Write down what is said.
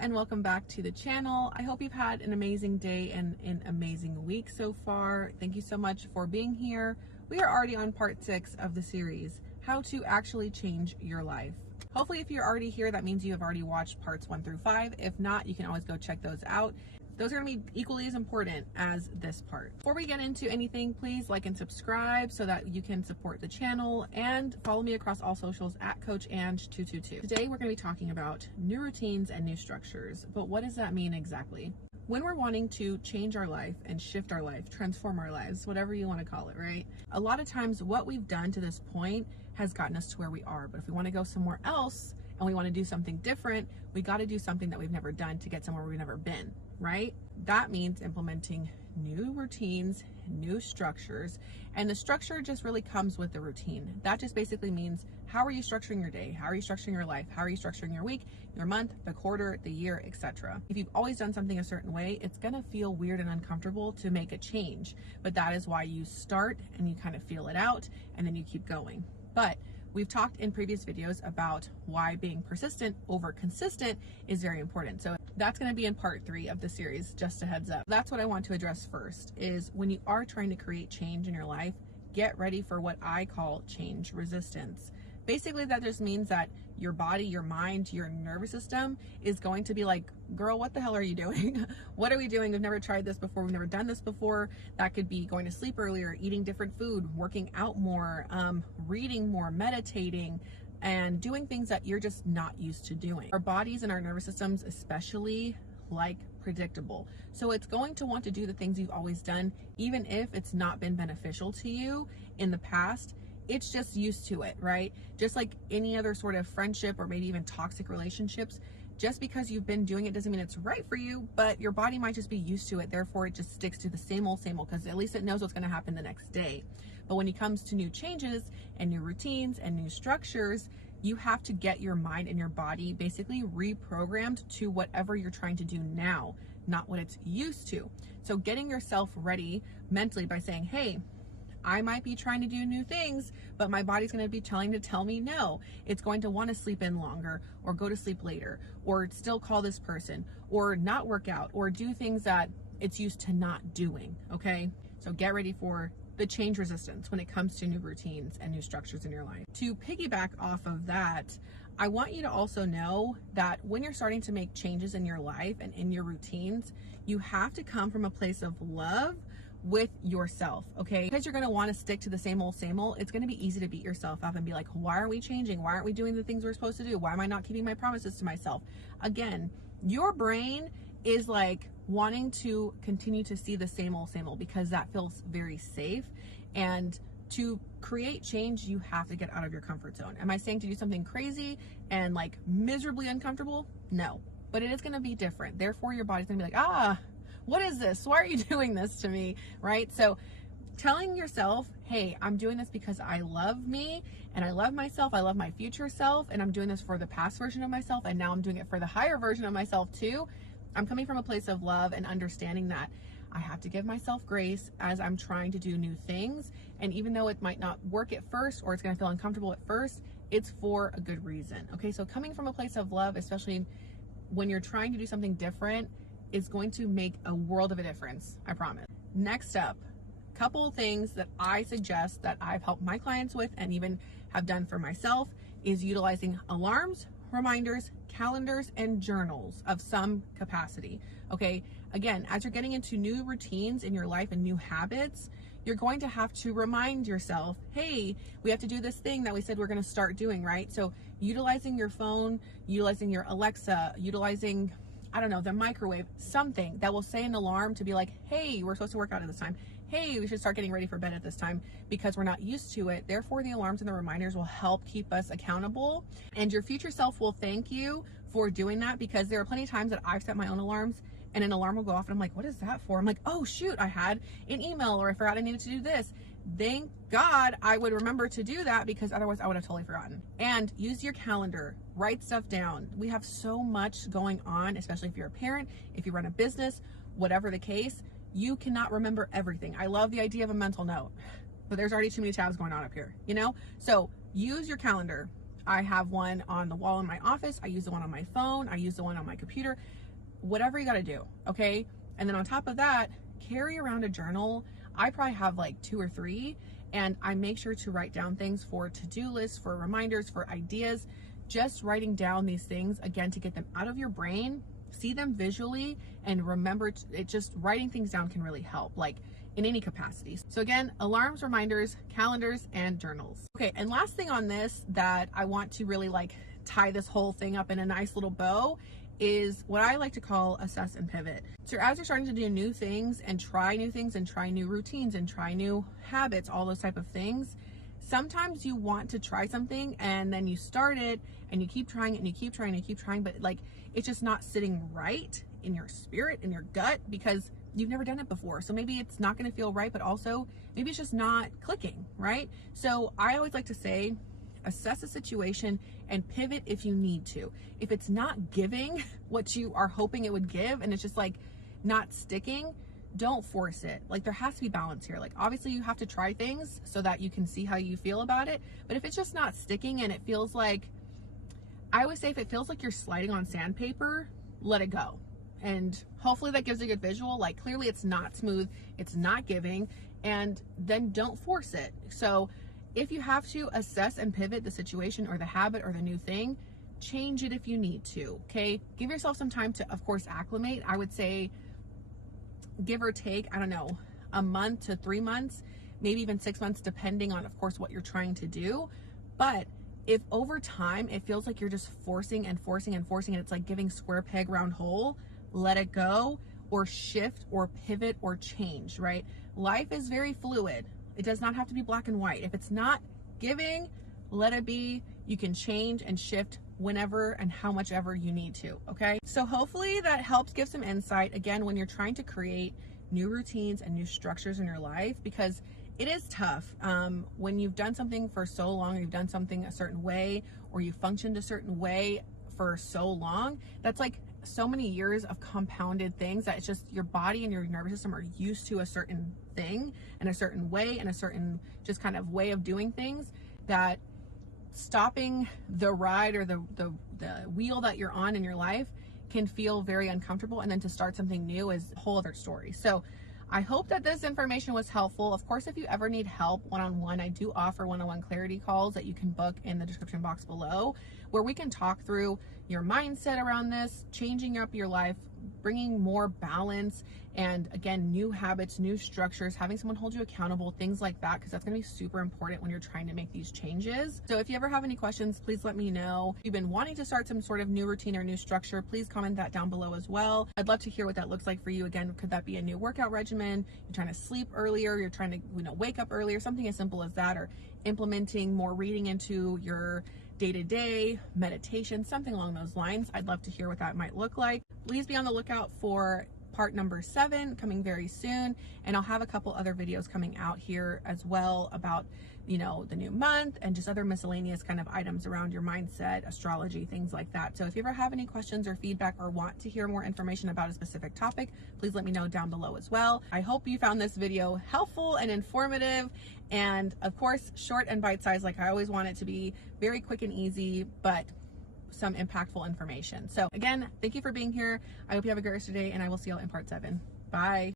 and welcome back to the channel. I hope you've had an amazing day and an amazing week so far. Thank you so much for being here. We are already on part 6 of the series, How to Actually Change Your Life. Hopefully if you're already here, that means you have already watched parts 1 through 5. If not, you can always go check those out. Those are going to be equally as important as this part. Before we get into anything, please like and subscribe so that you can support the channel, and follow me across all socials at Coach Ange222. Today we're going to be talking about new routines and new structures, but what does that mean exactly? When we're wanting to change our life and shift our life, transform our lives, whatever you want to call it, right? A lot of times what we've done to this point has gotten us to where we are, but if we want to go somewhere else and we want to do something different, we got to do something that we've never done to get somewhere we've never been, right? That means implementing new routines, new structures, and the structure just really comes with the routine. That just basically means, how are you structuring your day? How are you structuring your life? How are you structuring your week, your month, the quarter, the year, etc. If you've always done something a certain way, it's gonna feel weird and uncomfortable to make a change, but that is why you start and you kind of feel it out and then you keep going. But we've talked in previous videos about why being persistent over consistent is very important. So that's going to be in part 3 of the series, just a heads up. That's what I want to address first, is when you are trying to create change in your life, get ready for what I call change resistance. Basically, that just means that your body, your mind, your nervous system is going to be like, girl, what the hell are you doing? What are we doing? We've never tried this before. We've never done this before. That could be going to sleep earlier, eating different food, working out more, reading more, meditating, and doing things that you're just not used to doing. Our bodies and our nervous systems especially like predictable. So it's going to want to do the things you've always done, even if it's not been beneficial to you in the past. It's just used to it, right? Just like any other sort of friendship or maybe even toxic relationships, just because you've been doing it doesn't mean it's right for you, but your body might just be used to it. Therefore, it just sticks to the same old, because at least it knows what's going to happen the next day. But when it comes to new changes and new routines and new structures, you have to get your mind and your body basically reprogrammed to whatever you're trying to do now, not what it's used to. So getting yourself ready mentally by saying, hey, I might be trying to do new things, but my body's going to be tell me no. It's going to want to sleep in longer, or go to sleep later, or still call this person, or not work out, or do things that it's used to not doing, okay? So get ready for the change resistance when it comes to new routines and new structures in your life. To piggyback off of that, I want you to also know that when you're starting to make changes in your life and in your routines, you have to come from a place of love with yourself, okay? Because you're going to want to stick to the same old, it's going to be easy to beat yourself up and be like, why aren't we changing? Why aren't we doing the things we're supposed to do? Why am I not keeping my promises to myself? Again, your brain is like wanting to continue to see the same old because that feels very safe. And to create change, you have to get out of your comfort zone. Am I saying to do something crazy and like miserably uncomfortable? No, but it is going to be different. Therefore, your body's going to be like, what is this? Why are you doing this to me? Right? So telling yourself, hey, I'm doing this because I love me and I love myself. I love my future self, and I'm doing this for the past version of myself. And now I'm doing it for the higher version of myself too. I'm coming from a place of love and understanding that I have to give myself grace as I'm trying to do new things. And even though it might not work at first, or it's going to feel uncomfortable at first, it's for a good reason. Okay. So coming from a place of love, especially when you're trying to do something different, is going to make a world of a difference. I promise. Next up, couple of things that I suggest that I've helped my clients with and even have done for myself is utilizing alarms, reminders, calendars, and journals of some capacity. Okay. Again, as you're getting into new routines in your life and new habits, you're going to have to remind yourself, hey, we have to do this thing that we said we're going to start doing, right? So utilizing your phone, utilizing your Alexa, utilizing, I don't know, the microwave, something that will say an alarm to be like, hey, we're supposed to work out at this time. Hey, we should start getting ready for bed at this time, because we're not used to it. Therefore, the alarms and the reminders will help keep us accountable, and your future self will thank you for doing that, because there are plenty of times that I've set my own alarms and an alarm will go off and I'm like, what is that for? I'm like, oh shoot, I had an email, or I forgot I needed to do this. Thank God I would remember to do that, because otherwise I would have totally forgotten. And use your calendar, write stuff down. We have so much going on, especially if you're a parent, if you run a business, whatever the case, you cannot remember everything. I love the idea of a mental note, but there's already too many tabs going on up here, you know? So use your calendar. I have one on the wall in my office. I use the one on my phone. I use the one on my computer. Whatever you got to do, okay? And then on top of that, carry around a journal. I probably have like 2 or 3, and I make sure to write down things for to-do lists, for reminders, for ideas. Just writing down these things, again, to get them out of your brain, see them visually, and remember, just writing things down can really help, like in any capacity. So again, alarms, reminders, calendars, and journals. Okay, and last thing on this that I want to really like tie this whole thing up in a nice little bow is what I like to call assess and pivot. So as you're starting to do new things and try new things and try new routines and try new habits, all those type of things, sometimes you want to try something and then you start it and you keep trying it and you keep trying and you keep trying, but like it's just not sitting right in your spirit, in your gut, because you've never done it before. So maybe it's not going to feel right, but also maybe it's just not clicking, right? So I always like to say, assess the situation and pivot if you need to. If it's not giving what you are hoping it would give and it's just like not sticking, don't force it. Like there has to be balance here. Like obviously you have to try things so that you can see how you feel about it. But if it's just not sticking and it feels like, I always say if it feels like you're sliding on sandpaper, let it go. And hopefully that gives a good visual. Like clearly it's not smooth, it's not giving, and then don't force it. So if you have to assess and pivot the situation or the habit or the new thing, change it if you need to, okay? Give yourself some time to, of course, acclimate. I would say give or take, I don't know, a month to 3 months, maybe even 6 months, depending on, of course, what you're trying to do. But if over time it feels like you're just forcing and forcing and forcing, and it's like giving square peg round hole, let it go, or shift or pivot or change, right? Life is very fluid. It does not have to be black and white. If it's not giving, let it be. You can change and shift whenever and how much ever you need to, okay? So hopefully that helps give some insight, again, when you're trying to create new routines and new structures in your life, because it is tough when you've done something for so long, or you've done something a certain way, or you functioned a certain way for so long. That's like so many years of compounded things that it's just your body and your nervous system are used to a certain thing and a certain way and a certain just kind of way of doing things, that stopping the ride or the wheel that you're on in your life can feel very uncomfortable, and then to start something new is a whole other story. So I hope that this information was helpful. Of course, if you ever need help one-on-one, I do offer one-on-one clarity calls that you can book in the description box below, where we can talk through your mindset around this, changing up your life, bringing more balance, and again, new habits, new structures, having someone hold you accountable, things like that, because that's going to be super important when you're trying to make these changes. So if you ever have any questions, please let me know. If you've been wanting to start some sort of new routine or new structure, please comment that down below as well. I'd love to hear what that looks like for you. Again, could that be a new workout regimen? You're trying to sleep earlier, you're trying to wake up earlier, something as simple as that, or implementing more reading into your day-to-day, meditation, something along those lines. I'd love to hear what that might look like. Please be on the lookout for part number 7 coming very soon, and I'll have a couple other videos coming out here as well about, you know, the new month and just other miscellaneous kind of items around your mindset, astrology, things like that. So if you ever have any questions or feedback or want to hear more information about a specific topic, please let me know down below as well. I hope you found this video helpful and informative, and of course short and bite-sized, like I always want it to be, very quick and easy, but some impactful information. So again, thank you for being here. I hope you have a great rest of your day, and I will see you all in part 7. Bye.